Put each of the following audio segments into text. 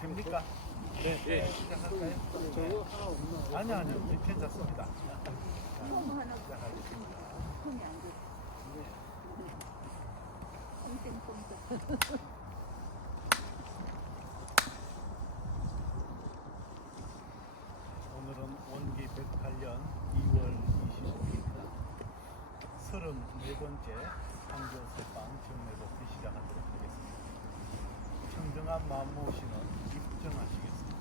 됩니까? 네. 네, 시작할까요? 저거 하나 없나? 아니요, 괜찮습니다. 폼 하나 시작하겠습니다. 폼이 안 돼. 꽁땡꽁땡. 오늘은 원기 108년 2월 25일입니다. 34번째 판교석방 정례복귀 시작하도록 하겠습니다. 청정한 마음 모시는 입정하시겠습니다.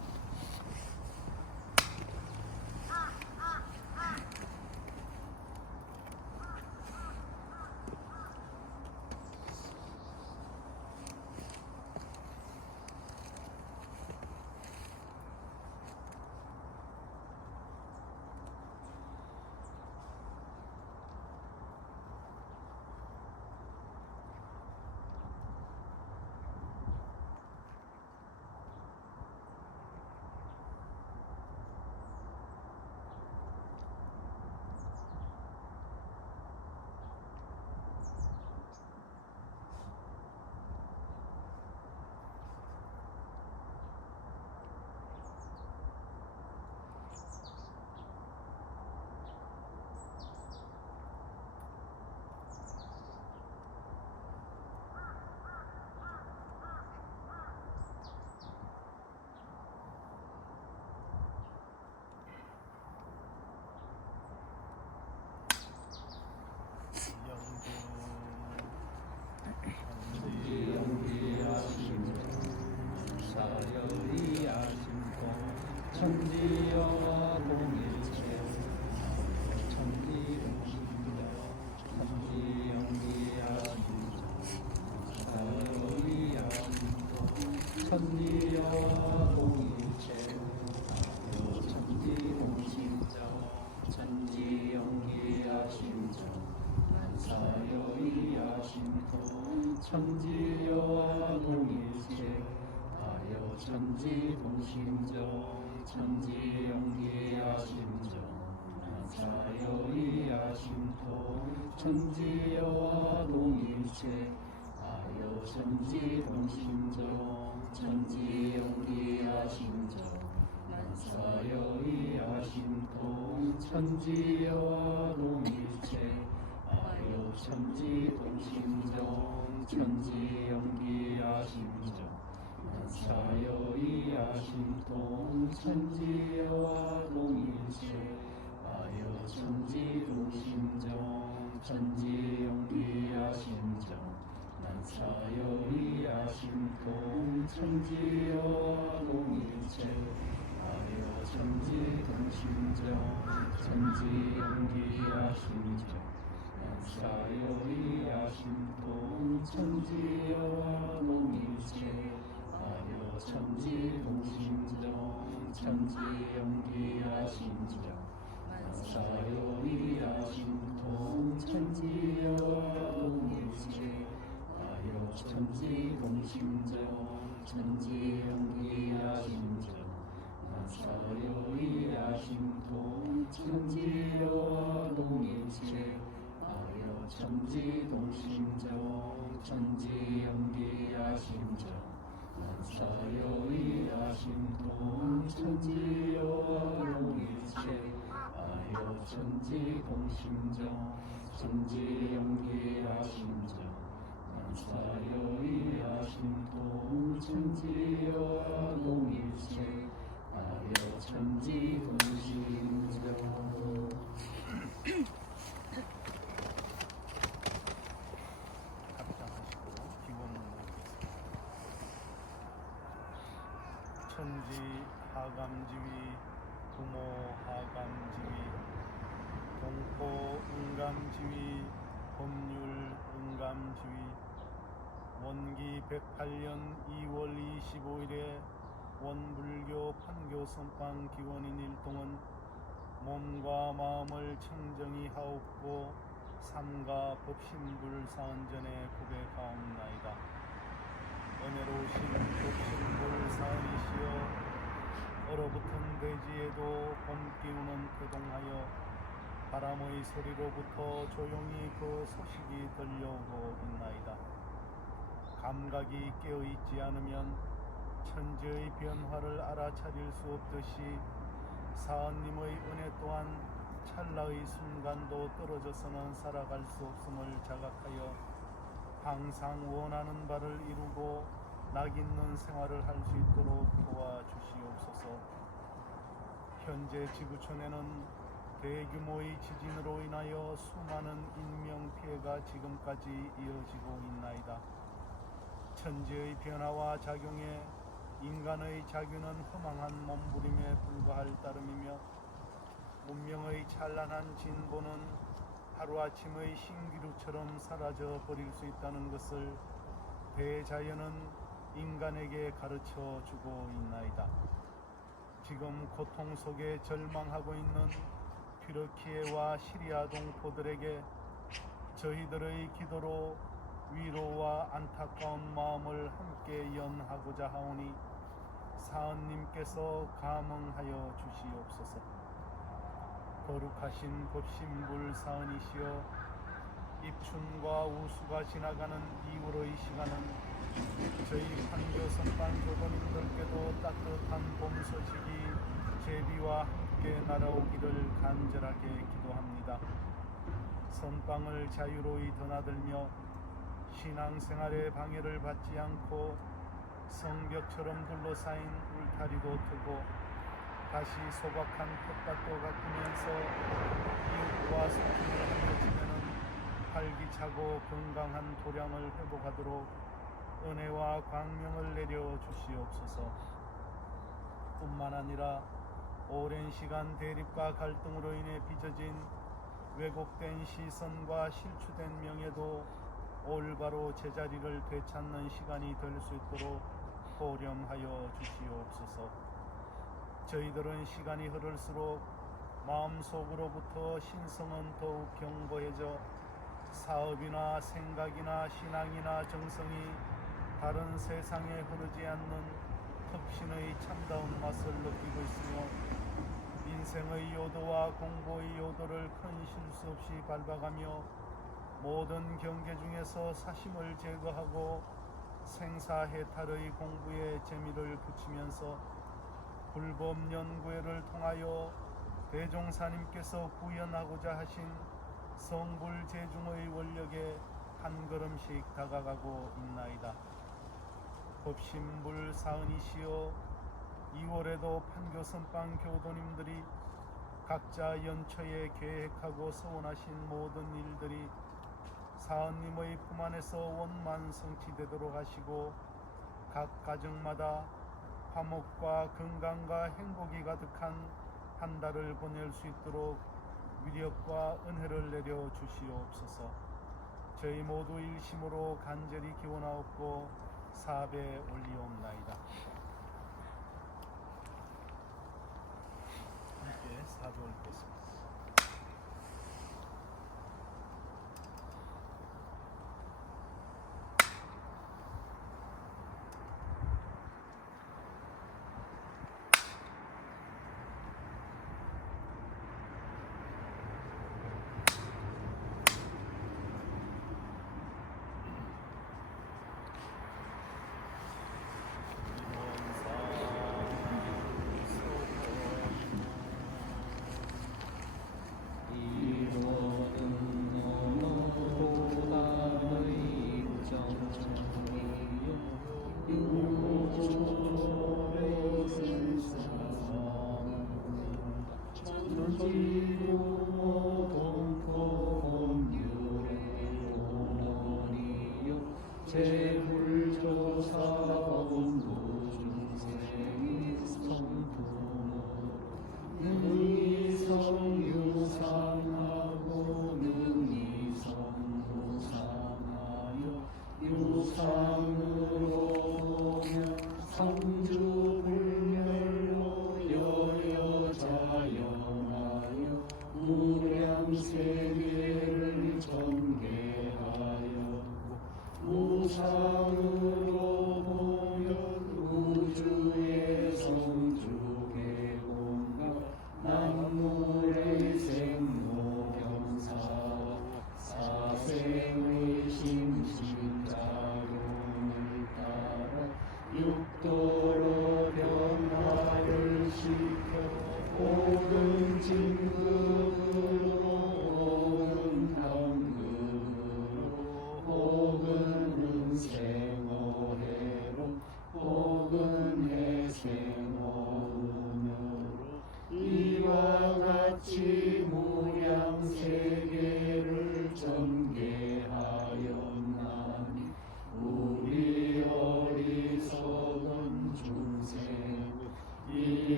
천지여와 동일체 천지동신여 천지영기야신조 사여위야신조 천지여와 동일체 천지동신저 천지영기야신조 사여위야신조 천지여와 동일체 하여 천지동신저 천지영기야심정 사여이야심토 천지여와 동일체 아여 천지동심정 천지영기야심정 사여이야심토 천지여와 동일체 아여 천지동심정 천지영기야심정 사여이야심통 천지여와 동일체 아여 천지동심정 천지영기야심정 사여이야심통 천지여와 동일체 아여 천지동심정 천지영기야심정 사여이야심통 천지여와 동일체 아여 천지동심정 천지영기야심정 사여이야심통 천지여와 동일체 아여 천지동심정 천지영기야심정 사여이야심통 천지여와 동일체 아여 천지동심정 천지영기야심정 사여이야심통 천지여와 동일체 아여 천지동심정 천지영기야심정 사여이야심통 천지여와 동일체 아여 천지동심정 천지 하감지위, 부모 하감지위, 동포 응감지위, 법률 응감지위, 원기 108년 2월 25일에 원불교 판교 선방 기원인 일동은 몸과 마음을 청정히 하옵고 삼가 법신불 사은전에 고백하옵나이다. 은혜로우신 법신불 사은이시여 얼어붙은 대지에도 봄 기운은 태동하여 바람의 소리로부터 조용히 그 소식이 들려오고 있나이다. 감각이 깨어있지 않으면 천지의 변화를 알아차릴 수 없듯이 사언님의 은혜 또한 찰나의 순간도 떨어져서는 살아갈 수 없음을 자각하여 항상 원하는 바를 이루고 낙 있는 생활을 할 수 있도록 도와주시옵소서. 현재 지구촌에는 대규모의 지진으로 인하여 수많은 인명피해가 지금까지 이어지고 있나이다. 천지의 변화와 작용에 인간의 자규는 허망한 몸부림에 불과할 따름이며 문명의 찬란한 진보는 하루아침의 신기루처럼 사라져 버릴 수 있다는 것을 대자연은 인간에게 가르쳐 주고 있나이다. 지금 고통 속에 절망하고 있는 튀르키예와 시리아 동포들에게 저희들의 기도로 위로와 안타까운 마음을 함께 연하고자 하오니 사은님께서 감응하여 주시옵소서. 거룩하신 법신불 사은이시여, 입춘과 우수가 지나가는 2월의 시간은 저희 판교 선방 교도님들께도 따뜻한 봄 소식이 제비와 함께 날아오기를 간절하게 기도합니다. 선방을 자유로이 드나들며 신앙생활에 방해를 받지 않고 성벽처럼 둘러싸인 울타리도 트고 다시 소박한 텃밭도 가꾸면서 이웃과 소통을 하며 지내는 활기차고 건강한 도량을 회복하도록 은혜와 광명을 내려 주시옵소서. 뿐만 아니라 오랜 시간 대립과 갈등으로 인해 빚어진 왜곡된 시선과 실추된 명예도 올바로 제자리를 되찾는 시간이 될 수 있도록 보렴하여 주시옵소서. 저희들은 시간이 흐를수록 마음속으로부터 신성은 더욱 견고해져 사업이나 생각이나 신앙이나 정성이 다른 세상에 흐르지 않는 혁신의 참다운 맛을 느끼고 있으며 인생의 요도와 공부의 요도를 큰 실수 없이 밟아가며 모든 경계 중에서 사심을 제거하고 생사해탈의 공부에 재미를 붙이면서 불법 연구회를 통하여 대종사님께서 구현하고자 하신 성불재중의 원력에 한 걸음씩 다가가고 있나이다. 법신불 사은이시여, 2월에도 판교 선방 교도님들이 각자 연초에 계획하고 서원하신 모든 일들이 사은님의 품 안에서 원만 성취되도록 하시고 각 가정마다 화목과 건강과 행복이 가득한 한 달을 보낼 수 있도록 위력과 은혜를 내려 주시옵소서. 저희 모두 일심으로 간절히 기원하옵고 사배 올리옵나이다. 함께 사배 올리겠습니다. 세계를 전개하여 우상으로 보면 우주의 성주 계공과 만물의 생로병사와 사생의 심신작용을 따라 육도로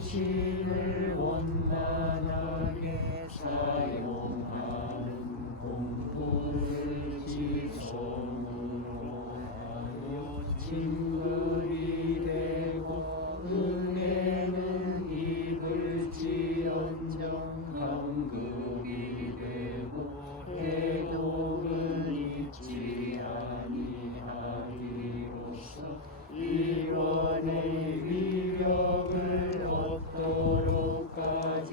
당신을 원만하게 사용하는 공부를 지성으로 하여 진급이 되고 은혜는 입을지언정 강급이 되고 해독은 잊지 아니하리로서 이원의 위력을 얻도록까지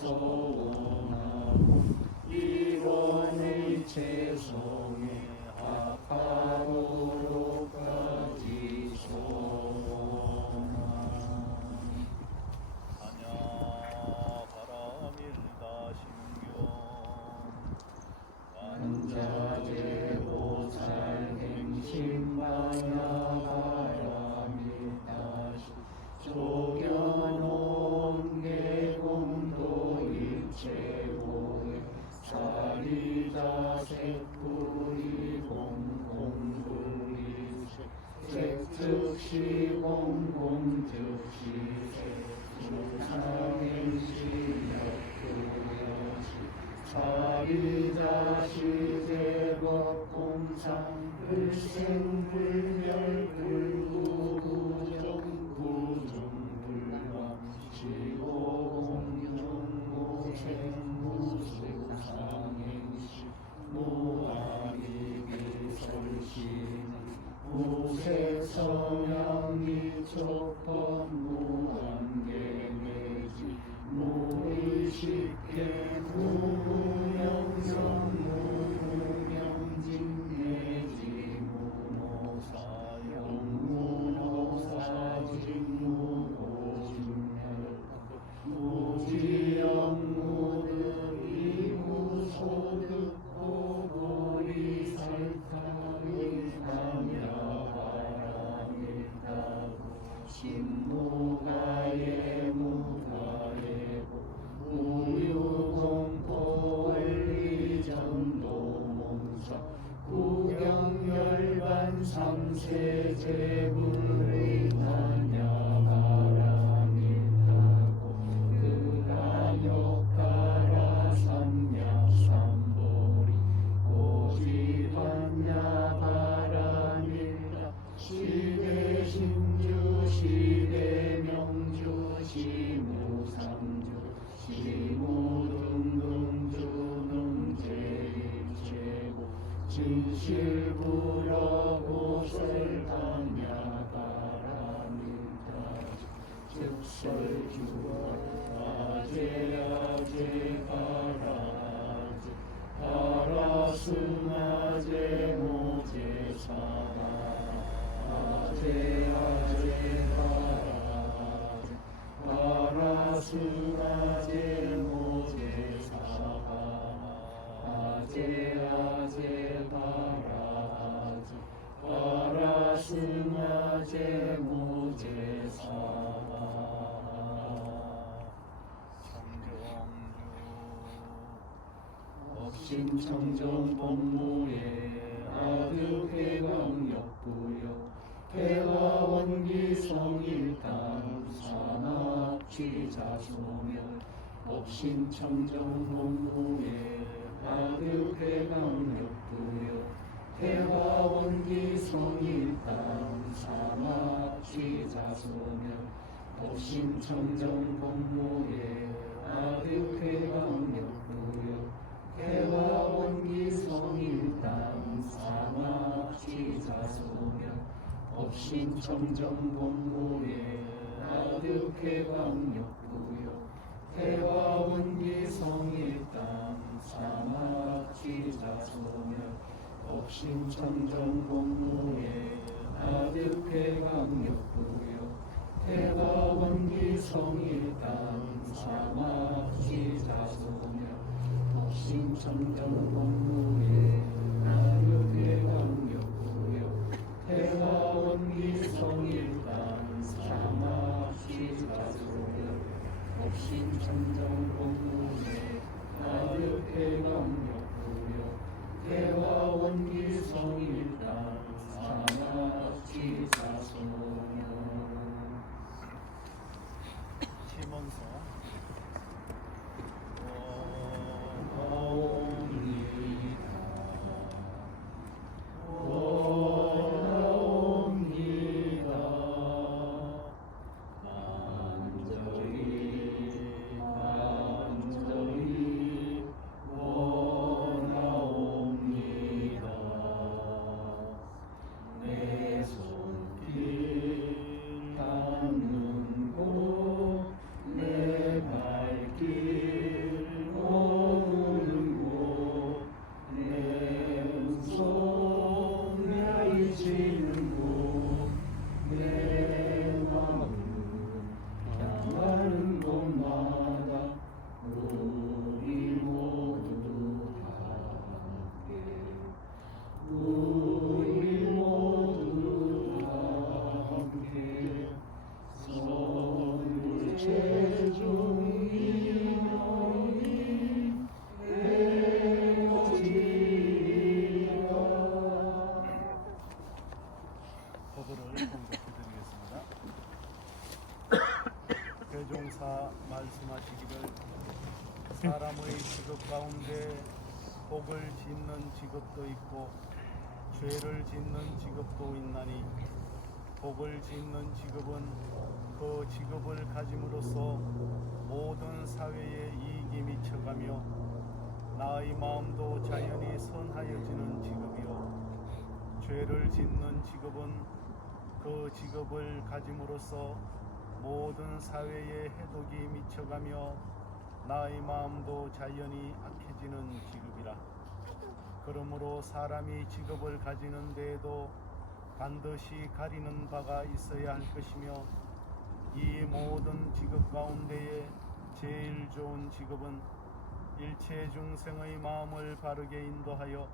서원하고 이원의 죄성에 합하도록까지 소원하니 하냐 바람일다 신경 원자재 보살 행심바냐 바람일다시 조견온 계공도 일체고에 사리자 색불이 공공불이세 색즉시 공공즉시 색주상행시 역도여시 사리자 시제법 공상 불생불멸 불구부정 부중불감 시고공중무생무수상행시 무아미비설시는 무색성향미촉법 무한계내지 무의식계 무명성 무명진내지 무노사용 무노사직무고진멸 무지영무득이 무소득고 보리살타의 삼야바람일다고 신무가예 무가예고 무유공포 원리전도몽사 구경열반 삼세제불의 단야바람일다고 그간욕가라 삼약삼보리 고지단야바람일다 시대신주 시대명주 시무삼주 시무등등주는 제일체고 진실불어 고설단야바람일다 즉설주와 아제아제 바라제 바라스마제 모제사마 아제아제 바라제 바라스마제 모제사마 아제아제 바라제 바라스마제 모제사마 업신청정 법무에 아득해강역부여 대화원기 성일단 산악취자소멸 업신청정 법무에 아득해강역부여 대화원기 성일단 산악취자소멸 업신청정 법무에 아득해강역부여 대화원기 성일단 산악취자소멸 업신청정 법무에 아득해강역부여 대화원기 성일단 산악취자소멸 업신청정 법무에 아득해강역부여 대화원기 성일단 산악취자소멸 업신청정 법무에 아득해강역부여 대화원기 성일단 산악취자소멸 업신청정 법무에 아득해강역부여 대화원기 성일단 산악취자소멸 날마다 우리 모두 함께 우리 모두 함께 서울 제중이 너희 되어지리라. 법을 공독해드리겠습니다. 대종사 말씀하시기를 사람의 직업 가운데 복을 짓는 직업도 있고 죄를 짓는 직업도 있나니 복을 짓는 직업은 그 직업을 가짐으로써 모든 사회에 이익이 미쳐가며 나의 마음도 자연히 선하여지는 직업이요 죄를 짓는 직업은 그 직업을 가짐으로써 모든 사회에 해독이 미쳐가며 나의 마음도 자연히 악해지는 직업이라. 그러므로 사람이 직업을 가지는 데에도 반드시 가리는 바가 있어야 할 것이며 이 모든 직업 가운데에 제일 좋은 직업은 일체 중생의 마음을 바르게 인도하여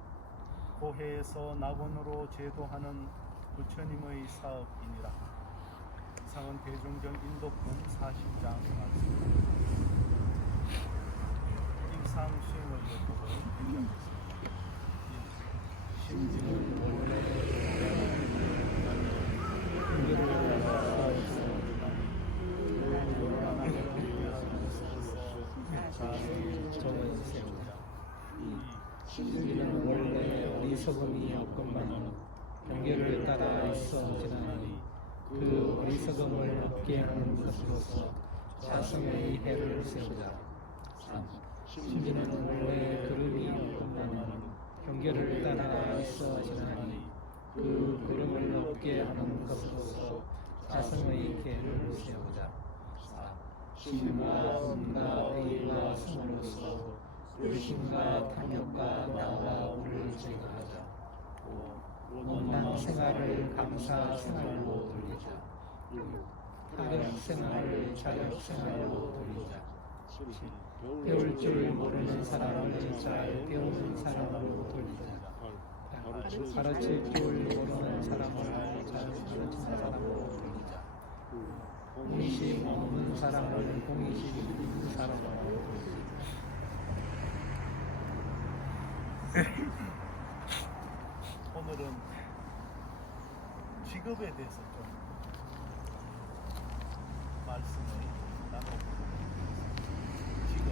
고해에서 낙원으로 제도하는 부처님의 사업이니라. 이상은 대종경 인도품 40장 말씀입니다. 임상 수행을 법을 얘기하겠습니다. 신지는 원래 정은 세우자. 신지는 원래 어리석음이 없건만 경계를 따라 있어지나니 그 어리석음을 없게 하는 것으로서 자성의 해를 세우자. 3. 신지는 원래 그름이 없건만 경계를 따라 있어지나니 그 그름을 없게 하는 것으로서 자성의 계를 세우자. 4. 신과 은과 의와 성으로서 불신과 탐욕과 나와 우를 제거하자. 5. 원망 생활을 감사 생활로 돌리자. 6. 타격 생활을 자력 생활로 돌리자. 7. 배울 줄 모르는 사람을 잘 배우는 사람으로 돌리자. 8. 가르칠 줄 모르는 사람을 잘 가르치는 사람으로 돌리자. 9. 공의심 없는 사람을 공의심 있는 사람으로 돌리자. 오늘은 직업에 대해서 좀 말씀을 나눠보겠습니다. 직업.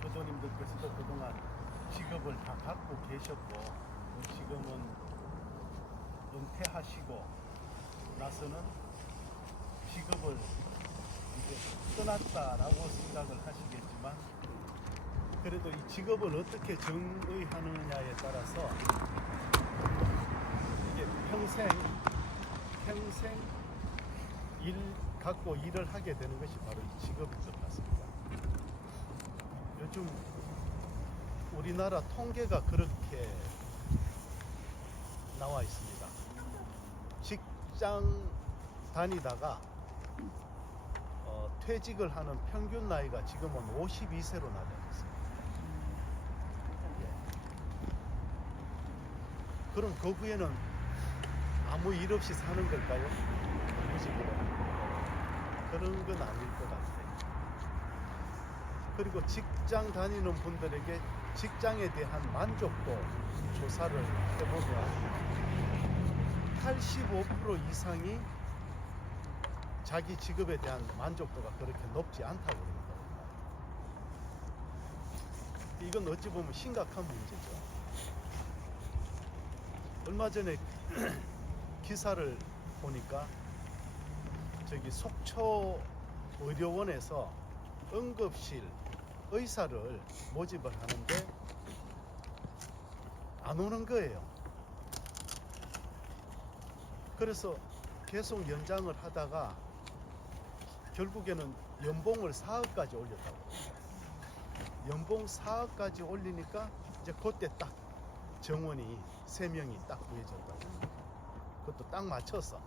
교도님들께서도 그동안 직업을 다 갖고 계셨고 지금은 은퇴하시고 나서는 직업을 이제 떠났다라고 생각을 하시겠지만 그래도 이 직업을 어떻게 정의하느냐에 따라서 이게 평생 일 갖고 일을 하게 되는 것이 바로 이 직업인 것 같습니다. 요즘 우리나라 통계가 그렇게 나와 있습니다. 직장 다니다가 퇴직을 하는 평균 나이가 지금은 52세로 낮아졌습니다. 그럼 그 후에는 아무 일 없이 사는 걸까요? 무직으로? 그런 건 아닐 것 같아요. 그리고 직장 다니는 분들에게 직장에 대한 만족도 조사를 해보면 85% 이상이 자기 직업에 대한 만족도가 그렇게 높지 않다고 그럽니다. 이건 어찌 보면 심각한 문제죠. 얼마 전에 기사를 보니까 저기 속초 의료원에서 응급실 의사를 모집을 하는데 안 오는 거예요. 그래서 계속 연장을 하다가 결국에는 연봉을 4억까지 올렸다고 합니다. 연봉 4억까지 올리니까 이제 그때 딱 정원이 3명이 딱 구해졌다고. 그것도 딱 맞춰서.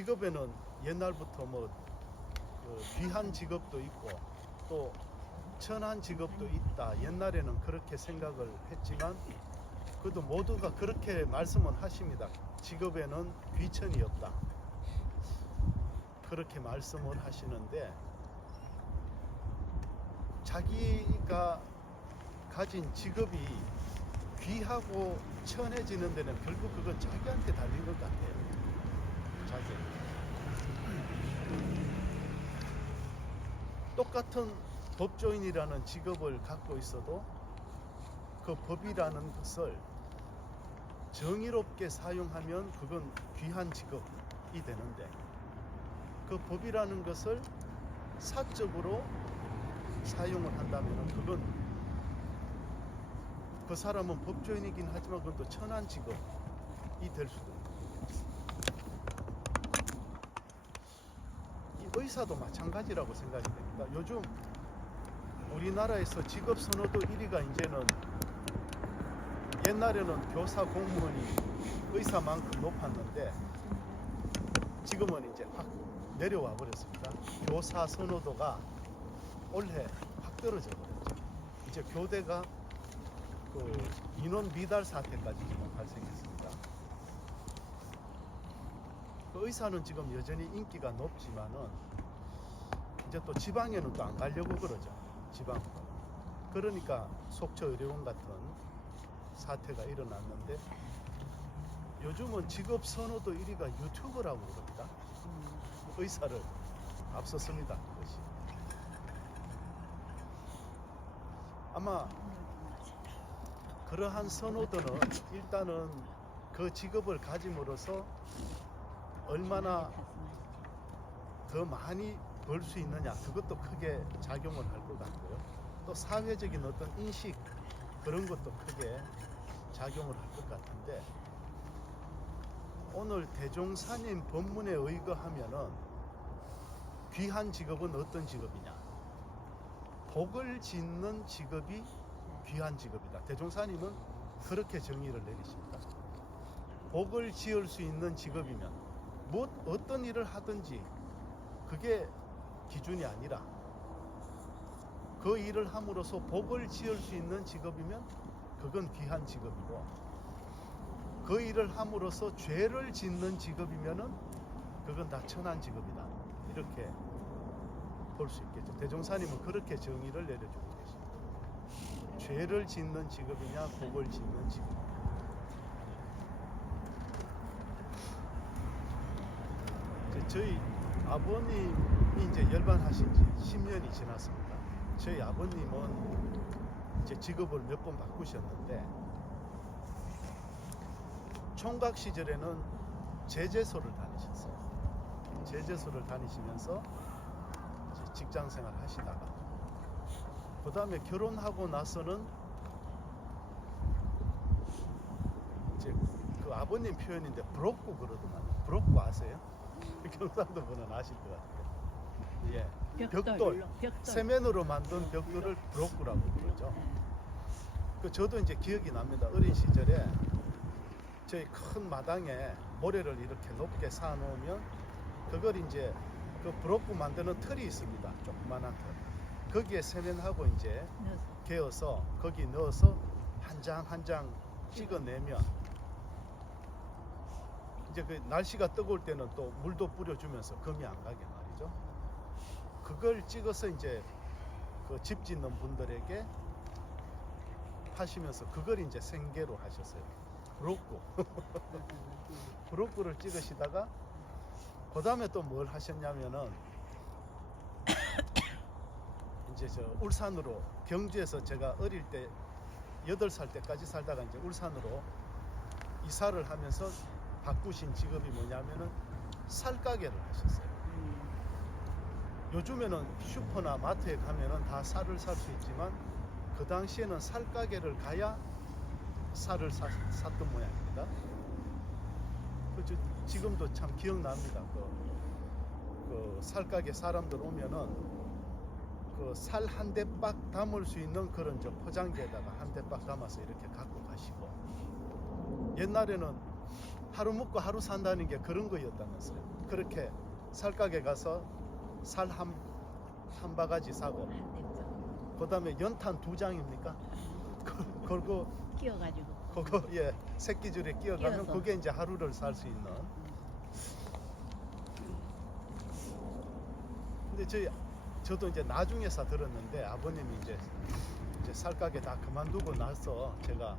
직업에는 옛날부터 뭐 귀한 직업도 있고 또 천한 직업도 있다. 옛날에는 그렇게 생각을 했지만 그래도 모두가 그렇게 말씀은 하십니다. 직업에는 귀천이 없다. 그렇게 말씀을 하시는데 자기가 가진 직업이 귀하고 천해지는 데는 결국 그건 자기한테 달린 것 같아요. 자기. 똑같은 법조인이라는 직업을 갖고 있어도 그 법이라는 것을 정의롭게 사용하면 그건 귀한 직업이 되는데 그 법이라는 것을 사적으로 사용을 한다면 그건 그 사람은 법조인이긴 하지만 그건 또 천한 직업이 될 수도 있고 이 의사도 마찬가지라고 생각이 됩니다. 요즘 우리나라에서 직업 선호도 1위가 이제는 옛날에는 교사 공무원이 의사만큼 높았는데 지금은 이제 확 내려와 버렸습니다. 교사 선호도가 올해 확 떨어져 버렸죠. 이제 교대가 그 인원 미달 사태까지 지금 발생했습니다. 그 의사는 지금 여전히 인기가 높지만은 이제 또 지방에는 또 안 가려고 그러죠. 지방. 그러니까 속초 의료원 같은 사태가 일어났는데 요즘은 직업 선호도 1위가 유튜브라고 그럽니다. 의사를 앞섰습니다. 그것이. 아마 그러한 선호도는 일단은 그 직업을 가짐으로써 얼마나 더 많이 벌 수 있느냐 그것도 크게 작용을 할 것 같고요. 또 사회적인 어떤 인식 그런 것도 크게 작용을 할 것 같은데 오늘 대종사님 법문에 의거하면은 귀한 직업은 어떤 직업이냐? 복을 짓는 직업이 귀한 직업이다. 대종사님은 그렇게 정의를 내리십니다. 복을 지을 수 있는 직업이면 어떤 일을 하든지 그게 기준이 아니라 그 일을 함으로써 복을 지을 수 있는 직업이면 그건 귀한 직업이고 그 일을 함으로써 죄를 짓는 직업이면은 그건 다 천한 직업이다. 이렇게 볼 수 있겠죠. 대종사님은 그렇게 정의를 내려주고 계십니다. 죄를 짓는 직업이냐 복을 짓는 직업이냐. 저희 아버님이 이제 열반하신 지 10년이 지났습니다. 저희 아버님은 이제 직업을 몇 번 바꾸셨는데 총각 시절에는 제재소를 다니셨어요. 제재소를 다니시면서 이제 직장 생활 하시다가 그 다음에 결혼하고 나서는 이제 그 아버님 표현인데 부럽고 그러더만. 부럽고 아세요? 경상도 분은 아실 것 같아요. 예, 벽돌, 세면으로 만든 벽돌을 부럭구라고 부르죠. 그 저도 이제 기억이 납니다. 어린 시절에 저희 큰 마당에 모래를 이렇게 높게 쌓아놓으면 그걸 이제 그 부럭구 만드는 틀이 있습니다. 조그만한 틀. 거기에 세면하고 이제 개어서 거기 넣어서 한 장 한 장 찍어내면 이제 그 날씨가 뜨거울 때는 또 물도 뿌려주면서 검이 안 가게 말이죠. 그걸 찍어서 이제 그 집 짓는 분들에게 하시면서 그걸 이제 생계로 하셨어요. 부럭구. 부럭구를 찍으시다가 그 다음에 또 뭘 하셨냐면은 이제 저 울산으로 경주에서 제가 어릴 때 8살 때까지 살다가 이제 울산으로 이사를 하면서 바꾸신 직업이 뭐냐면은 쌀가게를 하셨어요. 요즘에는 슈퍼나 마트에 가면은 다 쌀을 살 수 있지만 그 당시에는 쌀가게를 가야 쌀을 샀던 모양입니다. 지금도 참 기억납니다. 그 쌀가게 사람들 오면은 그 쌀 한 대박 담을 수 있는 그런 저 포장기에다가 한 대박 담아서 이렇게 갖고 가시고 옛날에는 하루 먹고 하루 산다는 게 그런 거였다면서요. 그렇게 살가게 가서 살 한 바가지 사고, 그 다음에 연탄 2장입니까? 그거 끼어가지고. 그거 예 새끼줄에 끼어가면 끼어서. 그게 이제 하루를 살 수 있는. 근데 저도 이제 나중에서 들었는데 아버님이 이제 살가게 다 그만두고 나서 제가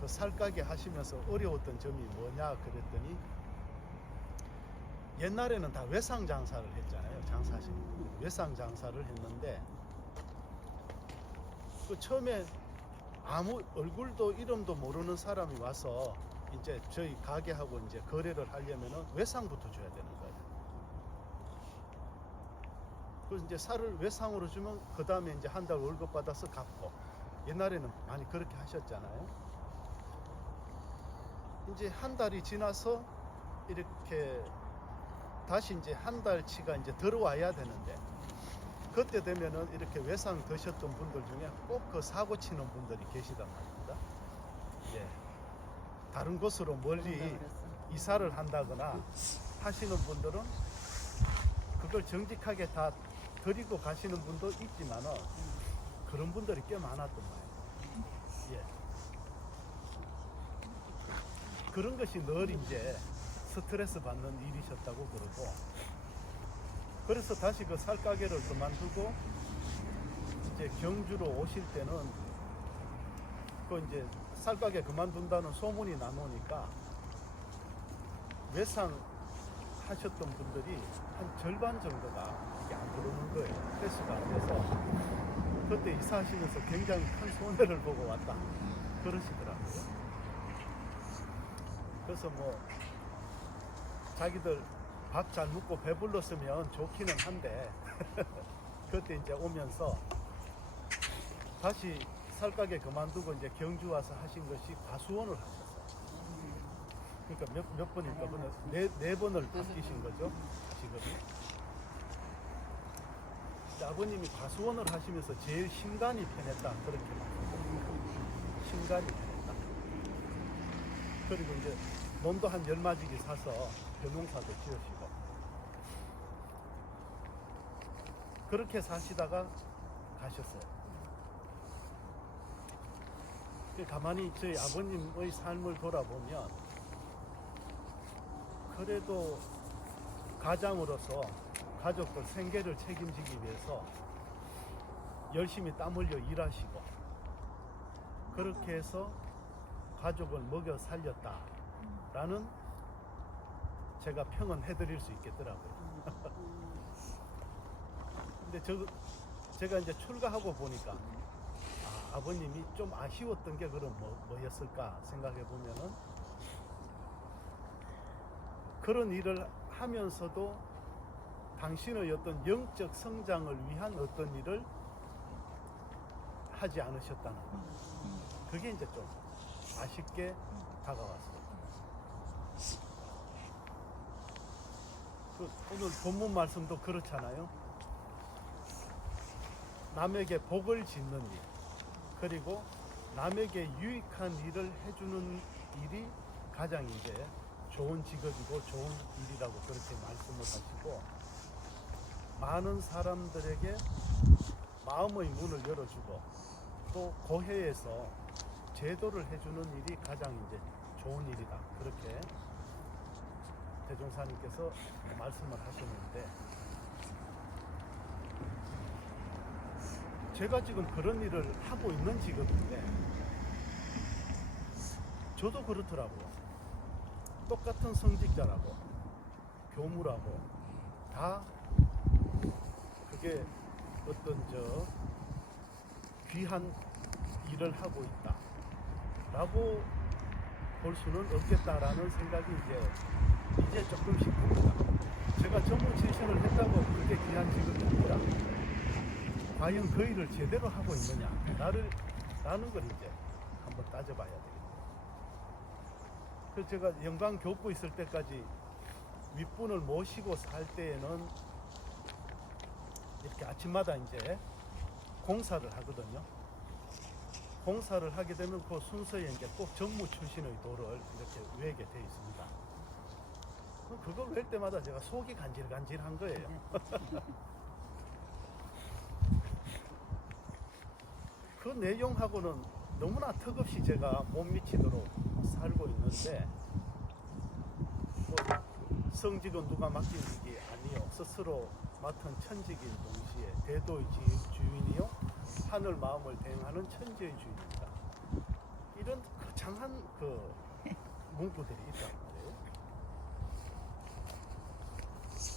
그 살가게 하시면서 어려웠던 점이 뭐냐 그랬더니 옛날에는 다 외상 장사를 했잖아요. 장사하시는 분들 외상 장사를 했는데 그 처음에 아무 얼굴도 이름도 모르는 사람이 와서 이제 저희 가게하고 이제 거래를 하려면은 외상부터 줘야 되는 거예요. 그래서 이제 살을 외상으로 주면 그 다음에 이제 한 달 월급 받아서 갚고, 옛날에는 많이 그렇게 하셨잖아요. 이제 한 달이 지나서 이렇게 다시 이제 한 달치가 이제 들어와야 되는데, 그때 되면은 이렇게 외상 드셨던 분들 중에 꼭 그 사고 치는 분들이 계시단 말입니다. 예. 다른 곳으로 멀리 이사를 한다거나 하시는 분들은 그걸 정직하게 다 드리고 가시는 분도 있지만은 그런 분들이 꽤 많았던 거예요. 예. 그런 것이 늘 이제 스트레스 받는 일이셨다고 그러고, 그래서 다시 그 살가게를 그만두고 이제 경주로 오실 때는 그 이제 살가게 그만둔다는 소문이 나노니까 외상 하셨던 분들이 한 절반 정도가 이게 안 들어오는 거예요. 회수가 안 돼서 그때 이사하시면서 굉장히 큰 손해를 보고 왔다 그러시더라고요. 그래서 뭐 자기들 밥 잘 먹고 배불렀으면 좋기는 한데 그때 이제 오면서 다시 살가게 그만두고 이제 경주 와서 하신 것이 과수원을 하셨어요. 그러니까 몇 번일까? 네 번을 바뀌신 거죠, 직업이. 근데 아버님이 과수원을 하시면서 제일心간이 편했다 그렇게 말해요.心간이 편했다. 그리고 이제 몸도 한 10마지기 사서 벼농사도 지으시고 그렇게 사시다가 가셨어요. 가만히 저희 아버님의 삶을 돌아보면 그래도 가장으로서 가족들 생계를 책임지기 위해서 열심히 땀 흘려 일하시고 그렇게 해서 가족을 먹여 살렸다라는 제가 평은 해드릴 수 있겠더라고요. 근데 제가 이제 출가하고 보니까 아버님이 좀 아쉬웠던 게 그럼 뭐였을까 생각해 보면은 그런 일을 하면서도 당신의 어떤 영적 성장을 위한 어떤 일을 하지 않으셨다는 거. 그게 이제 좀 아쉽게 다가왔어요. 오늘 본문 말씀도 그렇잖아요. 남에게 복을 짓는 일, 그리고 남에게 유익한 일을 해주는 일이 가장 이제 좋은 직업이고 좋은 일이라고 그렇게 말씀을 하시고, 많은 사람들에게 마음의 문을 열어주고 또 고해에서 제도를 해주는 일이 가장 이제 좋은 일이다 그렇게 대종사님께서 말씀을 하셨는데, 제가 지금 그런 일을 하고 있는 직업인데 저도 그렇더라고요. 똑같은 성직자라고 교무라고 다 그게 어떤 귀한 일을 하고 있다 라고 볼 수는 없겠다라는 생각이 이제 조금씩 듭니다. 제가 전문 출신을 했다고 그게 귀한 직업이 아니라 과연 그 일을 제대로 하고 있느냐 라는 걸 이제 한번 따져봐야 되겠다. 그래서 제가 영광 교구 있을 때까지 윗분을 모시고 살 때에는 이렇게 아침마다 이제 공사를 하거든요. 공사를 하게 되면 그 순서에 이제 꼭 전무 출신의 도를 이렇게 외게 돼 있습니다. 그걸 뵐 때마다 제가 속이 간질간질한 거예요. 그 내용하고는 너무나 턱없이 제가 못 미치도록 살고 있는데, 뭐 성직은 누가 맡긴 일이 아니요 스스로 맡은 천직인 동시에 대도의 주인이요 하늘 마음을 대행하는 천지의 주인입니다. 이런 거창한 그 문구들이 있단 말이에요.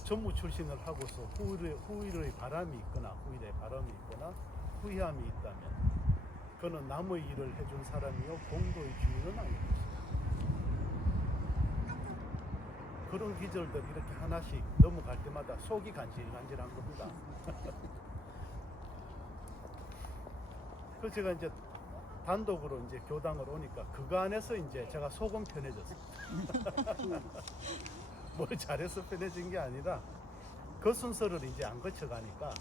전무 출신을 하고서 후일의 바람이 있거나 후일의 바람이 있거나 후회함이 있다면 그는 남의 일을 해준 사람이요 공도의 주인은 아닐 것이다. 그런 기절들 이렇게 하나씩 넘어갈 때마다 속이 간질간질한 겁니다. 그래서 제가 이제 단독으로 이제 교당을 오니까 그거 안에서 이제 제가 속은 편해졌어요. 뭘 잘해서 편해진 게 아니라 그 순서를 이제 안 거쳐가니까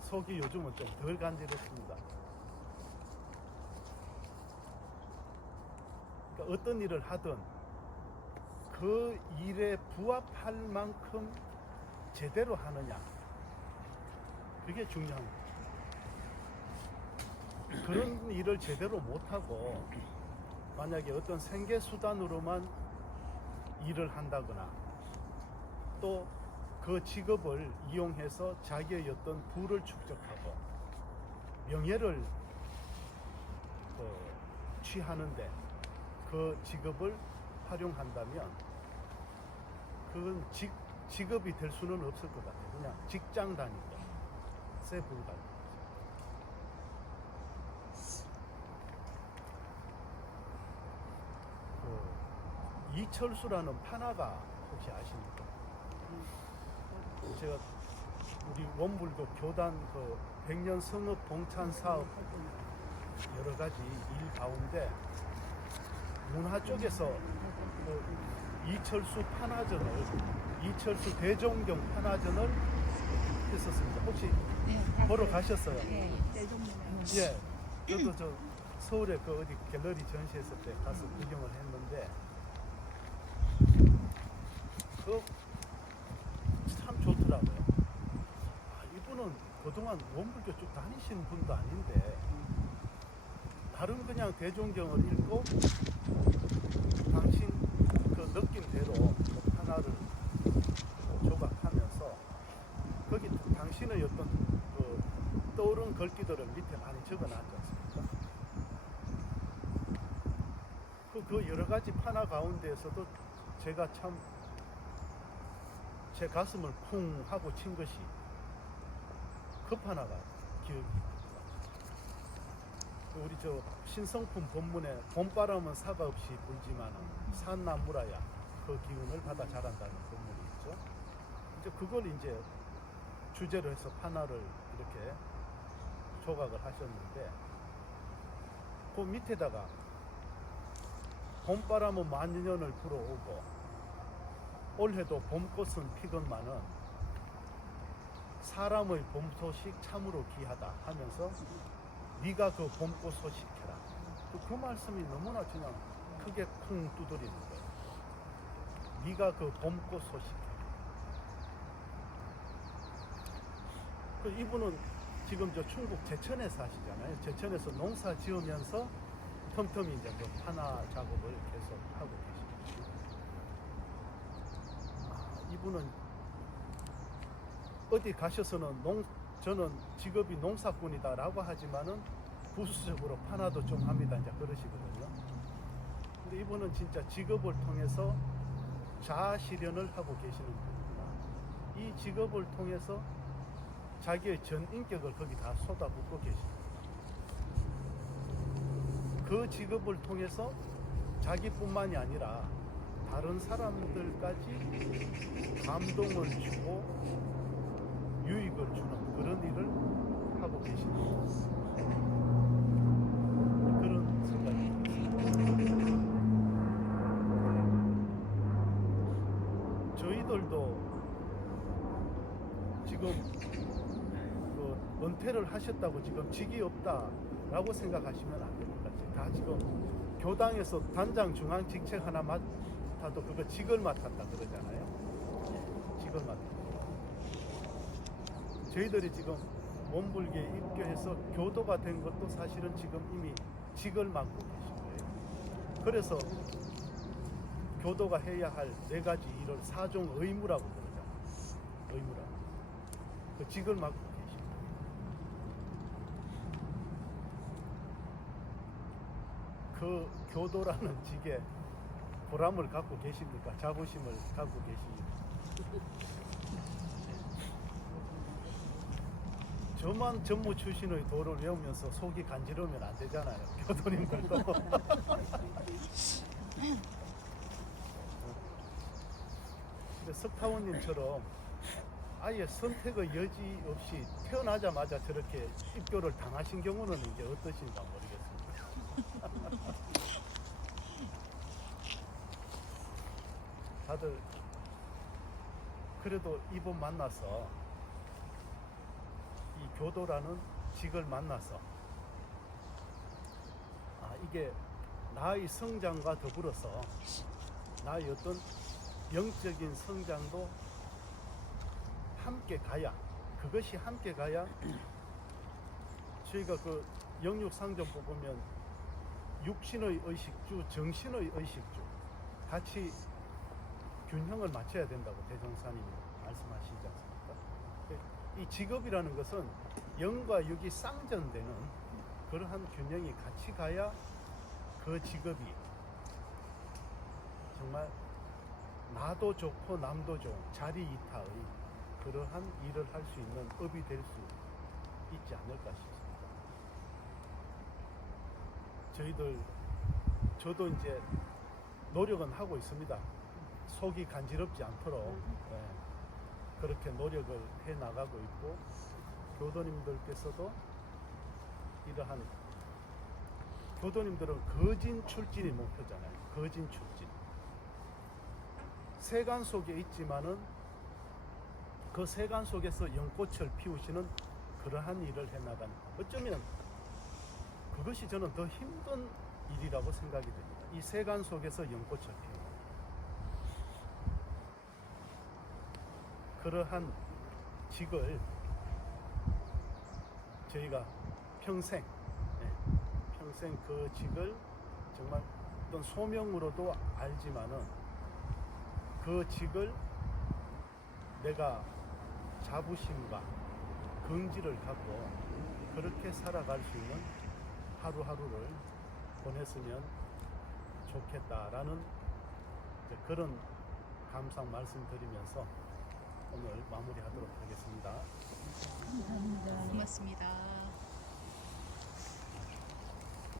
속이 요즘은 좀 덜 간질했습니다. 그러니까 어떤 일을 하든 그 일에 부합할 만큼 제대로 하느냐, 그게 중요한 거예요. 그런 일을 제대로 못하고 만약에 어떤 생계수단으로만 일을 한다거나 또 그 직업을 이용해서 자기의 어떤 부를 축적하고 명예를 취하는데 그 직업을 활용한다면 그건 직업이 될 수는 없을 것 같아요. 그냥 직장 다니고 새 불가능. 이철수라는 판화가 혹시 아십니까? 제가 우리 원불교 교단 그 100년 성업 봉찬 사업 여러 가지 일 가운데 문화 쪽에서 그 이철수 판화전을, 이철수 대종경 판화전을 했었습니다. 혹시 보러 가셨어요? 대종문에. 예. 저도 저 서울에 그 어디 갤러리 전시했을 때 가서 구경을 했는데 그 참 좋더라고요. 이분은 그동안 원불교 쭉 다니신 분도 아닌데 다른 그냥 대종경을 읽고 당신 그 느낌대로 그 하나를 조각하면서 거기 당신의 어떤 그 떠오른 글귀들을 밑에 많이 적어놨지 않습니까? 그 여러 가지 판화 가운데에서도 제가 참 제 가슴을 쿵 하고 친 것이 그 판화가 기억이 납니다. 우리 저 신성품 본문에 봄바람은 사과 없이 불지만 산나무라야 그 기운을 받아 자란다는 본문이 있죠. 이제 그걸 이제 주제로 해서 판화를 이렇게 조각을 하셨는데 그 밑에다가 봄바람은 만년을 불어오고 올해도 봄꽃은 피건만은 사람의 봄 소식 참으로 귀하다 하면서 네가 그 봄꽃 소식해라. 그 말씀이 너무나 그냥 크게 쿵 두드리는 거예요. 네가 그 봄꽃 소식해라. 그 이분은 지금 저 충북 제천에 사시잖아요. 제천에서 농사 지으면서 틈틈이 이제 그 판화 작업을 계속 하고 계십니다. 이분은 어디 가셔서는 저는 직업이 농사꾼이다라고 하지만은 부수적으로 판화도 좀 합니다. 이제 그러시거든요. 근데 이분은 진짜 직업을 통해서 자아 실현을 하고 계시는 분입니다. 이 직업을 통해서 자기의 전 인격을 거기 다 쏟아붓고 계십니다. 그 직업을 통해서 자기뿐만이 아니라 다른 사람들까지 감동을 주고 유익을 주는 그런 일을 하고 계십니다. 그런 생각이 듭니다. 저희들도 지금 그 은퇴를 하셨다고 지금 직이 없다 라고 생각하시면 안 될 것 같아요. 다 지금 교당에서 단장 중앙 직책 하나 맡아도 그거 직을 맡았다 그러잖아요. 직을 맡았다. 저희들이 지금 원불교에 입교해서 교도가 된 것도 사실은 지금 이미 직을 맡고 계신 거예요. 그래서 교도가 해야 할 4가지 일을 4종 의무라고 그러잖아요. 의무라고. 그 직을 맡고 계신 거예요. 그 교도라는 직에 보람을 갖고 계십니까? 자부심을 갖고 계십니까? 저만 전무 출신의 도를 외우면서 속이 간지러우면 안 되잖아요. 교도님들도. 근데 석타원님처럼 아예 선택의 여지 없이 태어나자마자 저렇게 입교를 당하신 경우는 이제 어떠신가 모르겠습니다. 다들 그래도 이번 만나서 이 교도라는 직을 만나서 이게 나의 성장과 더불어서 나의 어떤 영적인 성장도 함께 가야, 그것이 함께 가야 저희가 그 영육상전부 보면 육신의 의식주, 정신의 의식주 같이 균형을 맞춰야 된다고 대종사님이 말씀하시지 않습니까? 이 직업이라는 것은 영과 육이 쌍전되는 그러한 균형이 같이 가야 그 직업이 정말 나도 좋고 남도 좋은 자리이타의 그러한 일을 할 수 있는 업이 될 수 있지 않을까 싶습니다. 저도 이제 노력은 하고 있습니다. 속이 간지럽지 않도록 그렇게 노력을 해 나가고 있고, 교도님들께서도 이러한, 교도님들은 거진 출진이 목표잖아요. 거진 출진. 세간 속에 있지만은 그 세간 속에서 연꽃을 피우시는 그러한 일을 해 나가는, 어쩌면 그것이 저는 더 힘든 일이라고 생각이 됩니다. 이 세간 속에서 연꽃을 피우는 그러한 직을 저희가 평생 그 직을 정말 어떤 소명으로도 알지만은 그 직을 내가 자부심과 긍지를 갖고 그렇게 살아갈 수 있는 하루하루를 보냈으면 좋겠다라는 그런 감상 말씀드리면서 오늘 마무리하도록 하겠습니다. 고맙습니다.